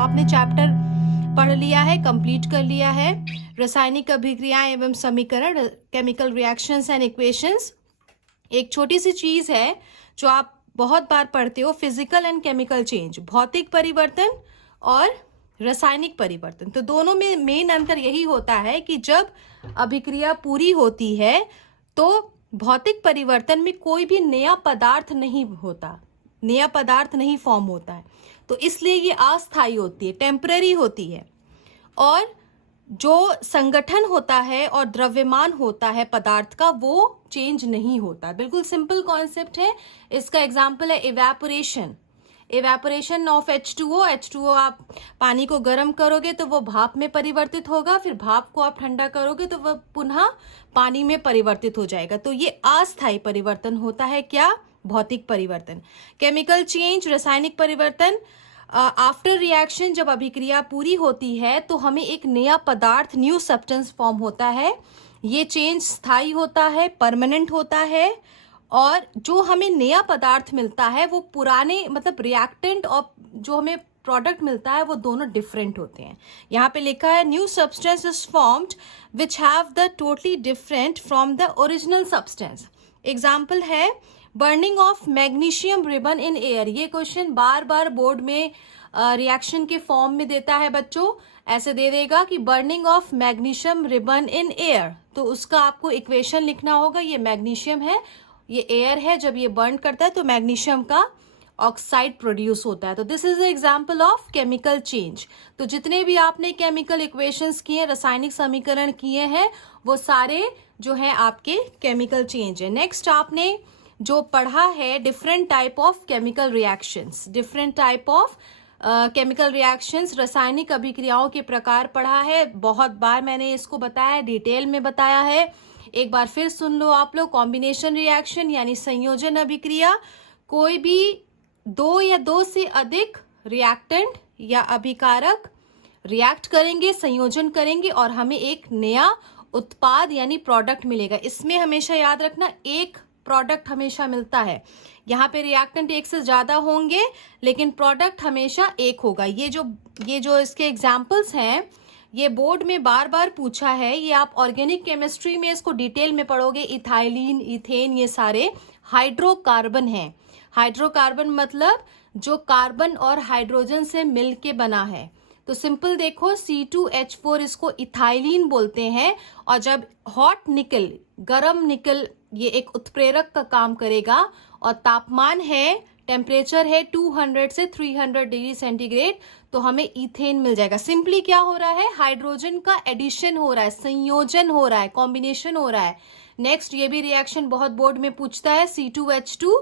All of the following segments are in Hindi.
आपने चैप्टर पढ़ लिया है, कंप्लीट कर लिया है। रासायनिक अभिक्रियाएं एवं समीकरण, केमिकल रिएक्शंस एंड इक्वेशंस। एक छोटी सी चीज है जो आप बहुत बार पढ़ते हो, फिजिकल एंड केमिकल चेंज, भौतिक परिवर्तन और रासायनिक परिवर्तन। तो दोनों में मेन अंतर यही होता है कि जब अभिक्रिया पूरी होती है तो भौतिक परिवर्तन में कोई भी नया पदार्थ नहीं होता, नया पदार्थ नहीं फॉर्म होता है, तो इसलिए ये अस्थायी होती है, टेम्पररी होती है। और जो संगठन होता है और द्रव्यमान होता है पदार्थ का, वो चेंज नहीं होता। बिल्कुल सिंपल कॉन्सेप्ट है। इसका एग्जाम्पल है evaporation. Evaporation of H2O। H2O आप पानी को गर्म करोगे तो वो भाप में परिवर्तित होगा, फिर भाप को आप ठंडा करोगे तो वह पुनः पानी में परिवर्तित हो जाएगा। तो ये अस्थायी परिवर्तन होता है। क्या? भौतिक परिवर्तन। केमिकल चेंज, रासायनिक परिवर्तन, आफ्टर रिएक्शन, जब अभिक्रिया पूरी होती है तो हमें एक नया पदार्थ, न्यू सब्सटेंस फॉर्म होता है। ये चेंज स्थायी होता है, परमानेंट होता है। और जो हमें नया पदार्थ मिलता है वो पुराने, मतलब रिएक्टेंट और जो हमें प्रोडक्ट मिलता है वो दोनों डिफरेंट होते हैं। यहाँ पे लिखा है new substance is formed which have the totally different from the original substance. Example है burning of magnesium ribbon in air. ये क्वेश्चन बार बार बोर्ड में रिएक्शन के फॉर्म में देता है बच्चों। ऐसे दे देगा कि burning of magnesium ribbon in air, तो उसका आपको इक्वेशन लिखना होगा। ये मैग्नीशियम है, ये एयर है, जब ये बर्न करता है तो मैग्नीशियम का ऑक्साइड प्रोड्यूस होता है। तो this is the example of chemical change. तो जितने भी आपने केमिकल इक्वेशंस किए, रासायनिक समीकरण किए हैं, वो सारे जो है आपके केमिकल चेंज है। नेक्स्ट आपने जो पढ़ा है different type of chemical reactions, different type of chemical reactions, रासायनिक अभिक्रियाओं के प्रकार पढ़ा है। बहुत बार मैंने इसको बताया, डिटेल में बताया है। एक बार फिर सुन लो आप लोग। कॉम्बिनेशन रिएक्शन यानी संयोजन अभिक्रिया, कोई भी दो या दो से अधिक रिएक्टेंट या अभिकारक रिएक्ट करेंगे, संयोजन करेंगे और हमें एक नया उत्पाद यानी प्रोडक्ट मिलेगा। इसमें हमेशा याद रखना एक प्रोडक्ट हमेशा मिलता है। यहाँ पे रिएक्टेंट एक से ज्यादा होंगे लेकिन प्रोडक्ट हमेशा एक होगा। ये जो इसके एग्जाम्पल्स हैं, ये बोर्ड में बार बार पूछा है। ये आप ऑर्गेनिक केमिस्ट्री में इसको डिटेल में पढ़ोगे। इथाइलिन, इथेन, ये सारे हाइड्रोकार्बन हैं। हाइड्रोकार्बन मतलब जो कार्बन और हाइड्रोजन से मिलके बना है। तो सिंपल देखो, C2H4 इसको इथाइलिन बोलते हैं। और जब हॉट निकल, गरम निकल, ये एक उत्प्रेरक का काम करेगा और तापमान है, टेम्परेचर है 200 से 300 डिग्री सेंटीग्रेड, तो हमें इथेन मिल जाएगा। सिंपली क्या हो रहा है, हाइड्रोजन का एडिशन हो रहा है, संयोजन हो रहा है, कॉम्बिनेशन हो रहा है। नेक्स्ट, ये भी रिएक्शन बहुत बोर्ड में पूछता है। C2H2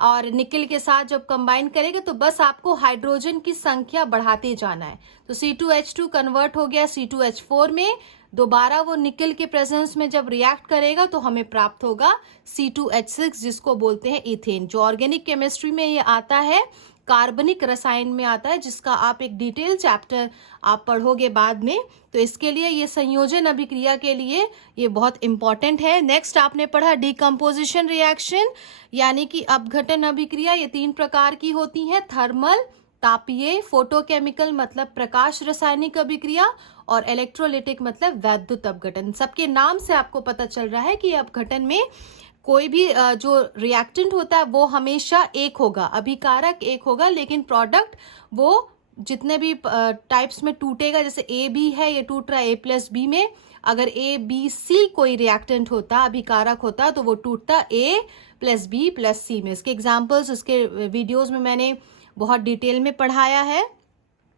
और निकल के साथ जब कंबाइन करेंगे तो बस आपको हाइड्रोजन की संख्या बढ़ाते जाना है। तो C2H2 कन्वर्ट हो गया C2H4 में, दोबारा वो निकल के प्रेजेंस में जब रिएक्ट करेगा तो हमें प्राप्त होगा C2H6, जिसको बोलते हैं इथेन। जो ऑर्गेनिक केमिस्ट्री में ये आता है, कार्बनिक रसायन में आता है, जिसका आप एक डिटेल चैप्टर आप पढ़ोगे बाद में। तो इसके लिए ये संयोजन अभिक्रिया के लिए ये बहुत इंपॉर्टेंट है। नेक्स्ट आपने पढ़ा डिकम्पोजिशन रिएक्शन यानी कि अपघटन अभिक्रिया। ये 3 प्रकार की होती है, थर्मल, तापीय, फोटोकेमिकल मतलब प्रकाश रासायनिक अभिक्रिया, और इलेक्ट्रोलिटिक मतलब वैद्युत अपघटन। सबके नाम से आपको पता चल रहा है कि अपघटन में कोई भी जो रिएक्टेंट होता है वो हमेशा एक होगा, अभिकारक एक होगा, लेकिन प्रोडक्ट वो जितने भी टाइप्स में टूटेगा। जैसे A-B है, ये टूट रहा है A+B में। अगर A-B-C कोई रिएक्टेंट होता, अभिकारक होता, तो वो टूटता A+B+C में। इसके एग्जाम्पल्स उसके वीडियोज में मैंने बहुत डिटेल में पढ़ाया है।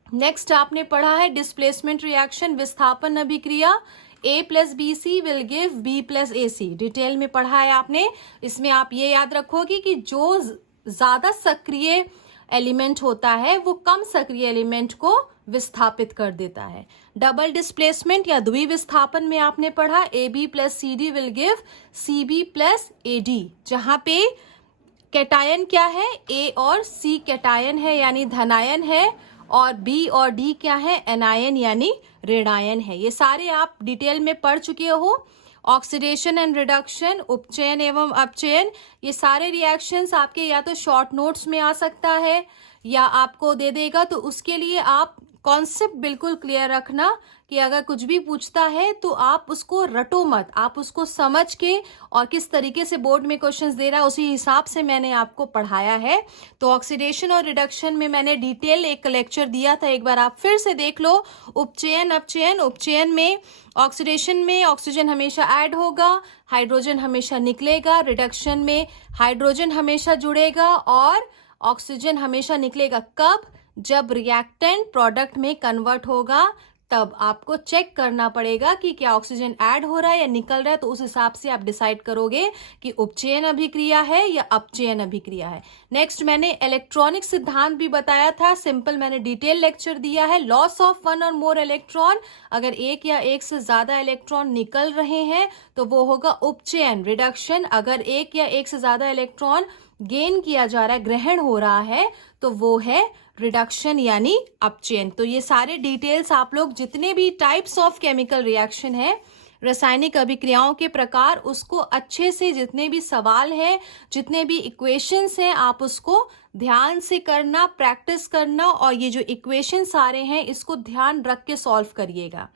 नेक्स्ट आपने पढ़ा है डिस्प्लेसमेंट रिएक्शन, विस्थापन अभिक्रिया। A+BC will give B+AC, detail में पढ़ा है आपने। इसमें आप ये याद रखोगे कि जो ज्यादा सक्रिय एलिमेंट होता है वो कम सक्रिय एलिमेंट को विस्थापित कर देता है। डबल डिस्प्लेसमेंट या द्विविस्थापन में आपने पढ़ा AB+CD विल गिव CB+AD, जहां पे कैटायन क्या है, A और C कैटायन है यानी धनायन है, और B और D क्या है, एनायन यानी ऋणायन है। ये सारे आप डिटेल में पढ़ चुके हो। ऑक्सीडेशन एंड रिडक्शन, उपचयन एवं अपचयन, ये सारे रिएक्शंस आपके या तो शॉर्ट नोट्स में आ सकता है या आपको दे देगा, तो उसके लिए आप कॉन्सेप्ट बिल्कुल क्लियर रखना कि अगर कुछ भी पूछता है तो आप उसको रटो मत, आप उसको समझ के और किस तरीके से बोर्ड में क्वेश्चंस दे रहा है उसी हिसाब से मैंने आपको पढ़ाया है। तो ऑक्सीडेशन और रिडक्शन में मैंने डिटेल एक लेक्चर दिया था, एक बार आप फिर से देख लो। उपचयन अपचयन, उपचयन में ऑक्सीडेशन में ऑक्सीजन हमेशा ऐड होगा, हाइड्रोजन हमेशा निकलेगा, रिडक्शन में हाइड्रोजन हमेशा जुड़ेगा और ऑक्सीजन हमेशा निकलेगा। कब? जब रिएक्टेंट प्रोडक्ट में कन्वर्ट होगा तब आपको चेक करना पड़ेगा कि क्या ऑक्सीजन ऐड हो रहा है या निकल रहा है, तो उस हिसाब से आप डिसाइड करोगे कि उपचयन अभिक्रिया है या अपचयन अभिक्रिया है। नेक्स्ट मैंने इलेक्ट्रॉनिक सिद्धांत भी बताया था, सिंपल मैंने डिटेल लेक्चर दिया है। लॉस ऑफ वन और मोर इलेक्ट्रॉन, अगर एक या एक से ज्यादा इलेक्ट्रॉन निकल रहे हैं तो वो होगा उपचयन। रिडक्शन, अगर एक या एक से ज्यादा इलेक्ट्रॉन गेन किया जा रहा है, ग्रहण हो रहा है, तो वो है रिडक्शन यानी अपचयन। तो ये सारे डिटेल्स आप लोग जितने भी टाइप्स ऑफ केमिकल रिएक्शन है, रासायनिक अभिक्रियाओं के प्रकार, उसको अच्छे से, जितने भी सवाल है, जितने भी इक्वेशंस हैं, आप उसको ध्यान से करना, प्रैक्टिस करना और ये जो इक्वेशन सारे हैं इसको ध्यान रख के सॉल्व करिएगा।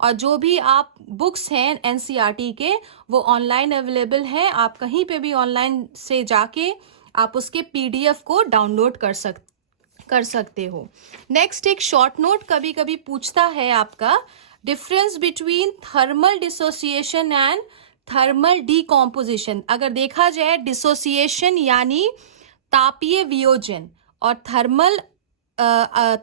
और जो भी आप बुक्स हैं एनसीईआरटी के वो ऑनलाइन अवेलेबल हैं, आप कहीं पे भी ऑनलाइन से जाके आप उसके पीडीएफ को डाउनलोड कर सकते हो। नेक्स्ट एक शॉर्ट नोट कभी कभी पूछता है आपका, difference between thermal dissociation and thermal decomposition. अगर देखा जाए डिसोसिएशन यानी तापीय वियोजन और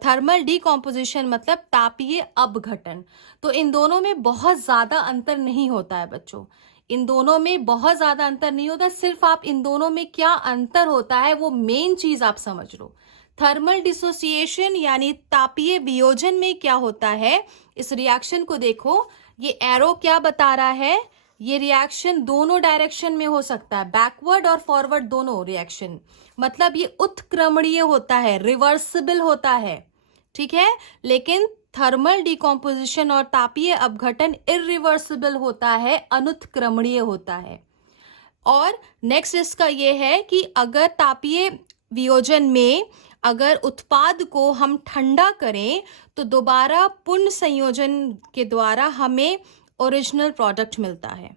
थर्मल डीकॉम्पोजिशन मतलब तापीय अपघटन, तो इन दोनों में बहुत ज्यादा अंतर नहीं होता है बच्चों, इन दोनों में बहुत ज्यादा अंतर नहीं होता। सिर्फ आप इन दोनों में क्या अंतर होता है वो मेन चीज आप समझ लो। थर्मल डिसोसिएशन यानी तापीय वियोजन में क्या होता है, इस रिएक्शन को देखो, ये एरो क्या बता रहा है, ये रिएक्शन दोनों डायरेक्शन में हो सकता है, बैकवर्ड और फॉरवर्ड दोनों रिएक्शन, मतलब ये उत्क्रमणीय होता है, रिवर्सिबल होता है, ठीक है। लेकिन थर्मल डिकॉम्पोजिशन और तापीय अपघटन इरिवर्सिबल होता है, अनुत्क्रमणीय होता है। और नेक्स्ट इसका ये है कि अगर तापीय वियोजन में अगर उत्पाद को हम ठंडा करें तो दोबारा पुनः संयोजन के द्वारा हमें ओरिजिनल प्रोडक्ट मिलता है।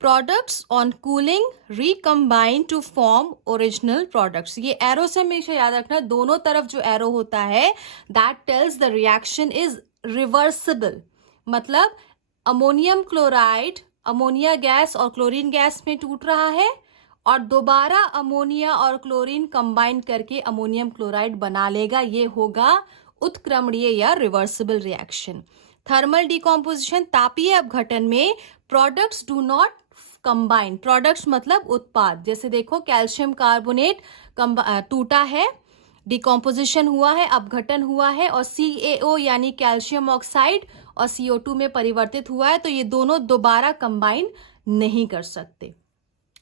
Products on cooling recombine to form original products. ये एरो से हमेशा याद रखना, दोनों तरफ जो एरो होता है that tells the reaction is reversible, मतलब अमोनियम क्लोराइड अमोनिया गैस और क्लोरीन गैस में टूट रहा है और दोबारा अमोनिया और क्लोरीन कंबाइन करके अमोनियम क्लोराइड बना लेगा, ये होगा उत्क्रमणीय या रिवर्सिबल रिएक्शन। थर्मल डिकॉम्पोजिशन तापीय अपघटन में products do not combine, products मतलब उत्पाद, जैसे देखो कैल्शियम कार्बोनेट टूटा है, डिकॉम्पोजिशन हुआ है, अपघटन हुआ है और CaO यानी कैल्शियम ऑक्साइड और CO2 में परिवर्तित हुआ है, तो ये दोनों दोबारा कंबाइन नहीं कर सकते।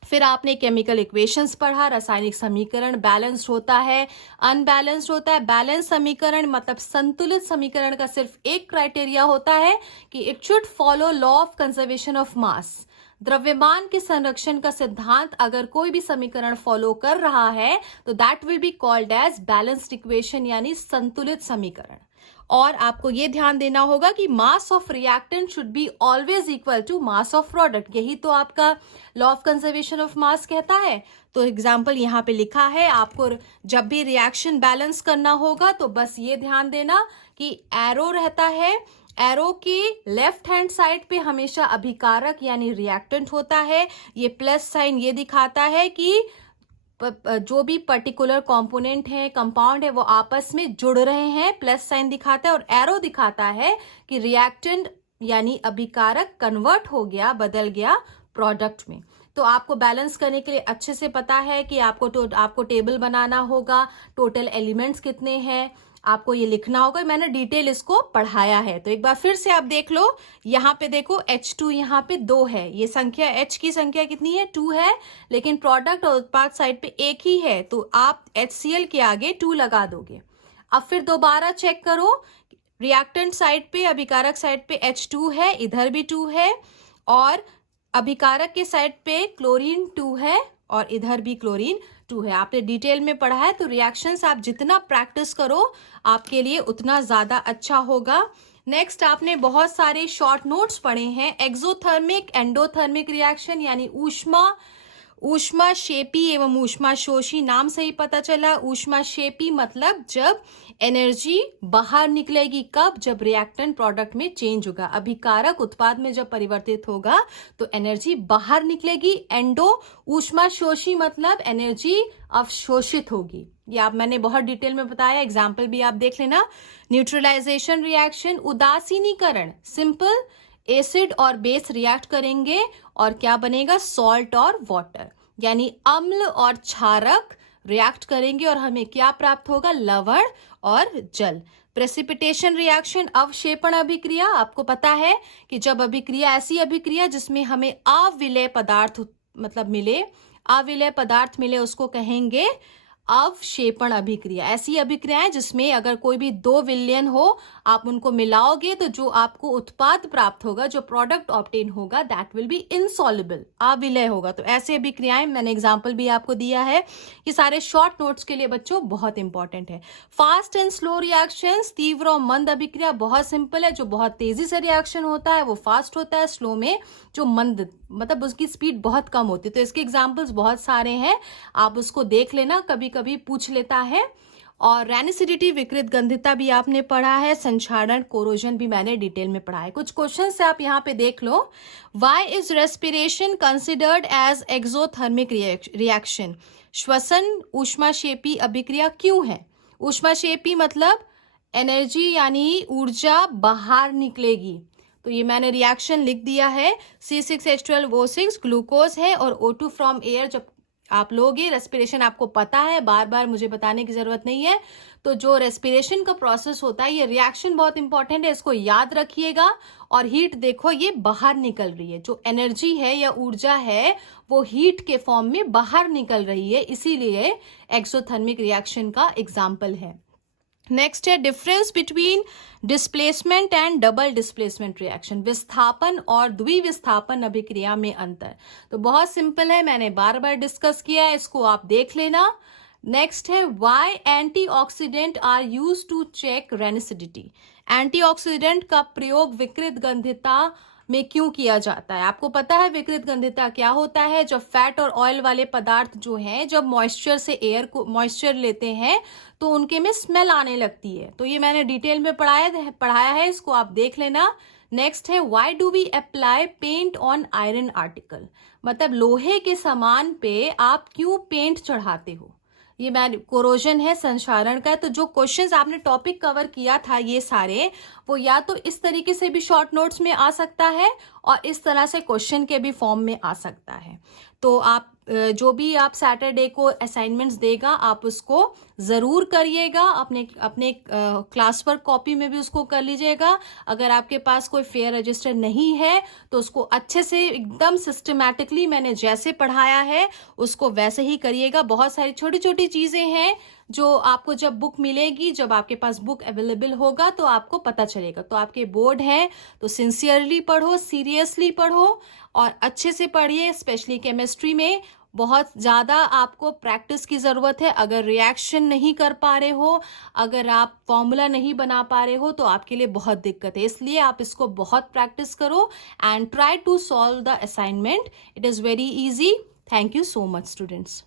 फिर आपने केमिकल इक्वेशंस पढ़ा, रासायनिक समीकरण बैलेंस्ड होता है, अनबैलेंस्ड होता है। बैलेंस समीकरण मतलब संतुलित समीकरण का सिर्फ एक क्राइटेरिया होता है कि it should follow law of conservation of मास। द्रव्यमान के संरक्षण का सिद्धांत अगर कोई भी समीकरण फॉलो कर रहा है तो that will be called as balanced equation यानी संतुलित समीकरण। और आपको ये ध्यान देना होगा कि mass of reactant should be always equal to mass of product, यही तो आपका law of conservation of mass कहता है। तो एग्जाम्पल यहाँ पे लिखा है, आपको जब भी रिएक्शन बैलेंस करना होगा तो बस ये ध्यान देना कि एरो रहता है, एरो के लेफ्ट हैंड साइड पे हमेशा अभिकारक यानी रिएक्टेंट होता है। ये प्लस साइन ये दिखाता है कि जो भी पर्टिकुलर कंपोनेंट है, कंपाउंड है, वो आपस में जुड़ रहे हैं, प्लस साइन दिखाता है। और एरो दिखाता है कि रिएक्टेंट यानी अभिकारक कन्वर्ट हो गया, बदल गया प्रोडक्ट में। तो आपको बैलेंस करने के लिए अच्छे से पता है कि आपको टेबल बनाना होगा, टोटल एलिमेंट्स कितने हैं, आपको ये लिखना होगा। मैंने डिटेल इसको पढ़ाया है, तो एक बार फिर से आप देख लो। यहाँ पे देखो H2 यहाँ पे 2 है, ये संख्या H की संख्या कितनी है 2 है, लेकिन प्रोडक्ट और उत्पाद साइड पे एक ही है, तो आप HCl के आगे 2 लगा दोगे। अब फिर दोबारा चेक करो, रिएक्टेंट साइड पे अभिकारक साइड पे H2 है, इधर भी 2 है, और अभिकारक के साइड पे क्लोरीन 2 है और इधर भी क्लोरीन 2 है। आपने डिटेल में पढ़ा है, तो रिएक्शंस आप जितना प्रैक्टिस करो आपके लिए उतना ज़्यादा अच्छा होगा। नेक्स्ट आपने बहुत सारे शॉर्ट नोट्स पढ़े हैं। एक्सोथर्मिक एंडोथर्मिक रिएक्शन यानी ऊष्माक्षेपी एवं ऊष्माशोषी, नाम से ही पता चला। ऊष्माक्षेपी मतलब जब एनर्जी बाहर निकलेगी, कब? जब रिएक्टेंट प्रोडक्ट में चेंज होगा, अभिकारक उत्पाद में जब परिवर्तित होगा तो एनर्जी बाहर निकलेगी। एंडो ऊष्माशोषी मतलब एनर्जी अवशोषित होगी। ये आप मैंने बहुत डिटेल में बताया, एग्जाम्पल भी आप देख लेना। न्यूट्रलाइजेशन रिएक्शन, उदासीनीकरण, सिंपल एसिड और बेस रिएक्ट करेंगे और क्या बनेगा? सॉल्ट और वाटर, यानी अम्ल और क्षारक रिएक्ट करेंगे और हमें क्या प्राप्त होगा? लवण और जल। प्रेसिपिटेशन रिएक्शन, अवक्षेपण अभिक्रिया, आपको पता है कि जब अभिक्रिया, ऐसी अभिक्रिया जिसमें हमें अविलेय पदार्थ मतलब मिले, अविलेय पदार्थ मिले, उसको कहेंगे अवक्षेपण अभिक्रिया। ऐसी अभिक्रियाएं जिसमें अगर कोई भी 2 विलयन हो, आप उनको मिलाओगे तो जो आपको उत्पाद प्राप्त होगा, जो प्रोडक्ट ऑब्टेन होगा, दैट विल बी इनसॉल्युबल, अविलय होगा। तो ऐसे अभिक्रियाएं, मैंने एग्जांपल भी आपको दिया है। ये सारे शॉर्ट नोट्स के लिए बच्चों बहुत इंपॉर्टेंट है। फास्ट एंड स्लो रिएक्शंस, तीव्र और मंद अभिक्रिया बहुत सिंपल है। जो बहुत तेजी से रिएक्शन होता है वो फास्ट होता है, स्लो में जो मंद मतलब उसकी स्पीड बहुत कम होती है। तो इसके एग्जाम्पल्स बहुत सारे हैं, आप उसको देख लेना, कभी कभी पूछ लेता है। और रेनिसिडिटी, विकृत गंधिता भी आपने पढ़ा है। संक्षारण, कोरोजन भी मैंने डिटेल में पढ़ा है। कुछ क्वेश्चन से आप यहाँ पे देख लो। Why is respiration considered as exothermic reaction? श्वसन ऊष्माक्षेपी अभिक्रिया क्यों है? ऊष्माक्षेपी मतलब एनर्जी यानी ऊर्जा बाहर निकलेगी। तो ये मैंने रिएक्शन लिख दिया है। C6H12O6 ग्लूकोज है और O2 फ्रॉम एयर जब आप लोगे, रेस्पिरेशन आपको पता है, बार बार मुझे बताने की जरूरत नहीं है। तो जो रेस्पिरेशन का प्रोसेस होता है, ये रिएक्शन बहुत इंपॉर्टेंट है, इसको याद रखिएगा। और हीट देखो, ये बाहर निकल रही है, जो एनर्जी है या ऊर्जा है वो हीट के फॉर्म में बाहर निकल रही है, इसीलिए एक्सोथर्मिक रिएक्शन का एग्जाम्पल है। नेक्स्ट है difference between displacement and double displacement reaction, विस्थापन और द्विविस्थापन अभिक्रिया में अंतर। तो बहुत सिंपल है, मैंने बार बार डिस्कस किया है, इसको आप देख लेना। नेक्स्ट है why antioxidant are used to check rancidity. Antioxidant का प्रयोग विकृत गंधिता में क्यों किया जाता है? आपको पता है विकृत गंधिता क्या होता है? जब फैट और ऑयल वाले पदार्थ जो हैं, जब मॉइस्चर से एयर को मॉइस्चर लेते हैं तो उनके में स्मेल आने लगती है। तो ये मैंने डिटेल में पढ़ाया है, इसको आप देख लेना। नेक्स्ट है why do we apply paint on iron article, मतलब लोहे के सामान पे आप क्यों पेंट चढ़ाते हो? ये मैं कोरोजन है, संक्षारण का। तो जो क्वेश्चंस आपने टॉपिक कवर किया था ये सारे, वो या तो इस तरीके से भी शॉर्ट नोट्स में आ सकता है और इस तरह से क्वेश्चन के भी फॉर्म में आ सकता है। तो आप जो भी आप सैटरडे को असाइनमेंट्स देगा आप उसको ज़रूर करिएगा, अपने क्लास वर्क कॉपी में भी उसको कर लीजिएगा। अगर आपके पास कोई फेयर रजिस्टर नहीं है तो उसको अच्छे से एकदम सिस्टमैटिकली मैंने जैसे पढ़ाया है उसको वैसे ही करिएगा। बहुत सारी छोटी छोटी चीज़ें हैं जो आपको जब बुक मिलेगी, जब आपके पास बुक अवेलेबल होगा तो आपको पता चलेगा। तो आपके बोर्ड है तो सिंसियरली पढ़ो, सीरियसली पढ़ो और अच्छे से पढ़िए। स्पेशली केमिस्ट्री में बहुत ज़्यादा आपको प्रैक्टिस की ज़रूरत है। अगर रिएक्शन नहीं कर पा रहे हो, अगर आप फॉर्मूला नहीं बना पा रहे हो तो आपके लिए बहुत दिक्कत है। इसलिए आप इसको बहुत प्रैक्टिस करो and try to solve the assignment. It is very easy. Thank you so much students.